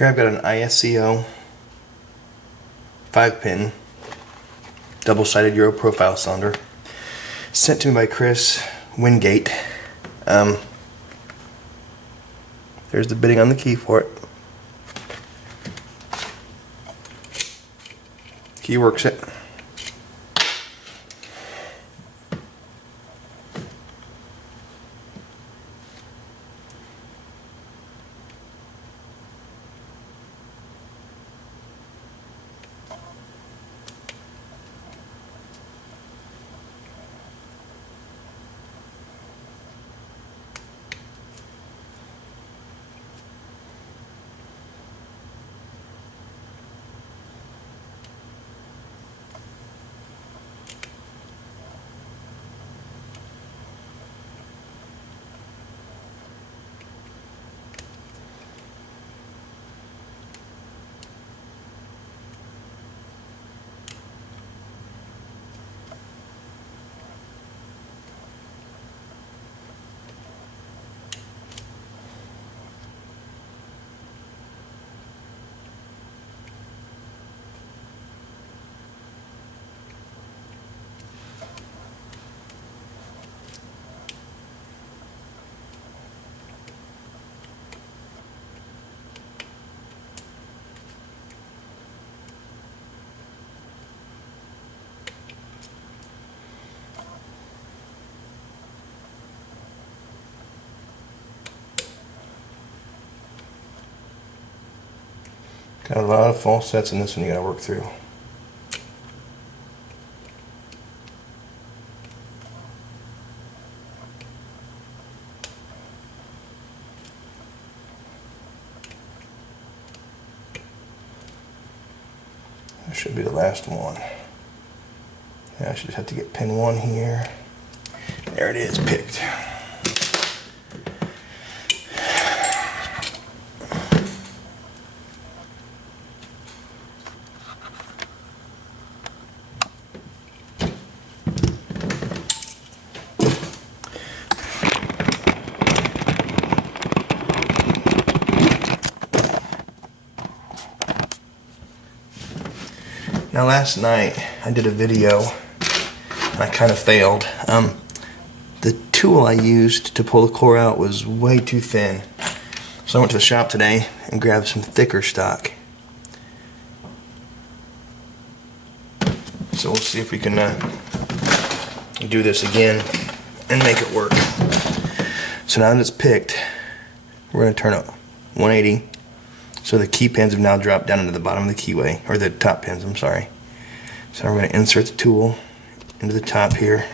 Here I've got an ISEO 5-pin double-sided Euro profile cylinder sent to me by chriswingate. There's the bitting on the key for it. Key works it. Got a lot of false sets in this one you gotta work through. That should be the last one. Yeah, I should just have to get pin 1 here. There it is, picked. Now last night I did a video and I kind of failed. The tool I used to pull the core out was way too thin. So I went to the shop today and grabbed some thicker stock. So we'll see if we can do this again and make it work. So now that it's picked, we're going to turn it 180. So the key pins have now dropped down into the bottom of the keyway, or the top pins, I'm sorry. So we're going to insert the tool into the top here,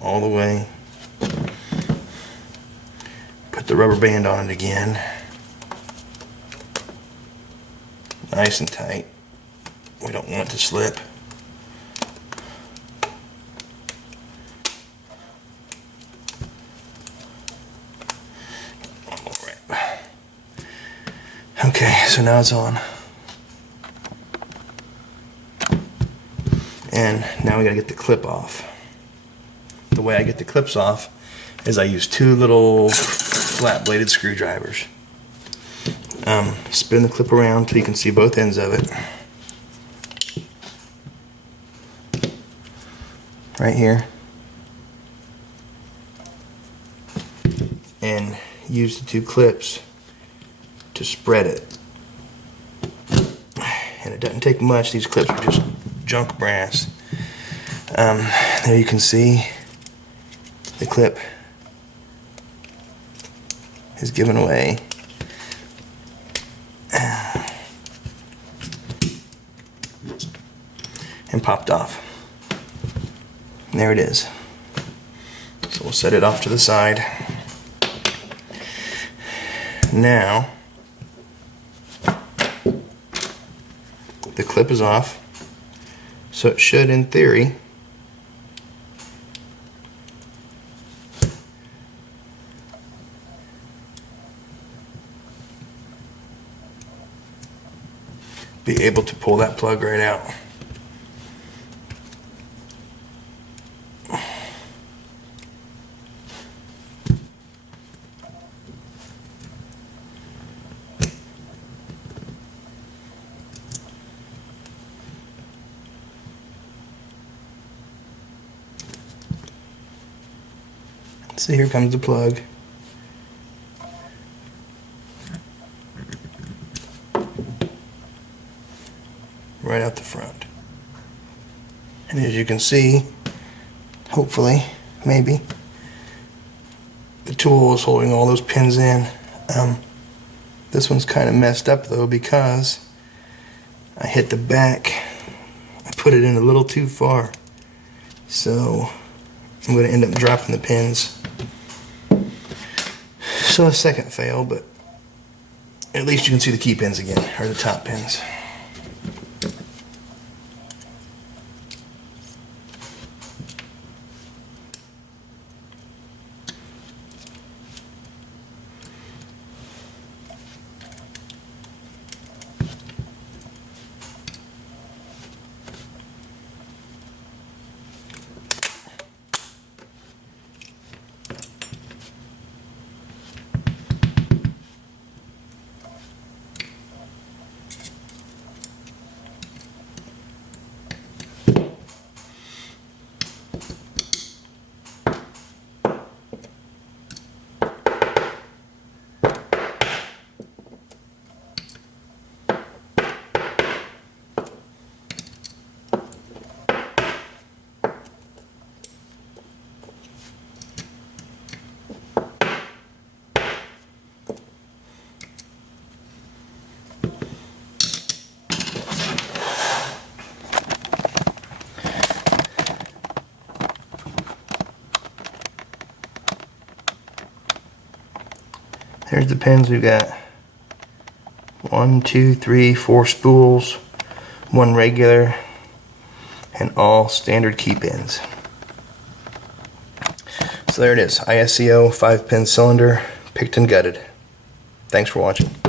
all the way. Put the rubber band on it again. Nice and tight. We don't want it to slip. Okay, so now it's on. And now we gotta get the clip off. The way I get the clips off is I use 2 little flat bladed screwdrivers. Spin the clip around till you can see both ends of it. Right here. And use the 2 clips to spread it. And it doesn't take much. These clips are just junk brass. There you can see the clip is given away. And popped off. And there it is. So we'll set it off to the side. Now the clip is off, so it should, in theory, be able to pull that plug right out. So here comes the plug. Right out the front. And as you can see, hopefully, maybe, the tool is holding all those pins in. This one's kind of messed up though because I hit the back. I put it in a little too far. So I'm going to end up dropping the pins. So a second fail, but at least you can see the key pins again, or the top pins. There's the pins. We've got 1, 2, 3, 4 spools, 1 regular, and all standard key pins. So there it is, ISEO 5-pin cylinder, picked and gutted. Thanks for watching.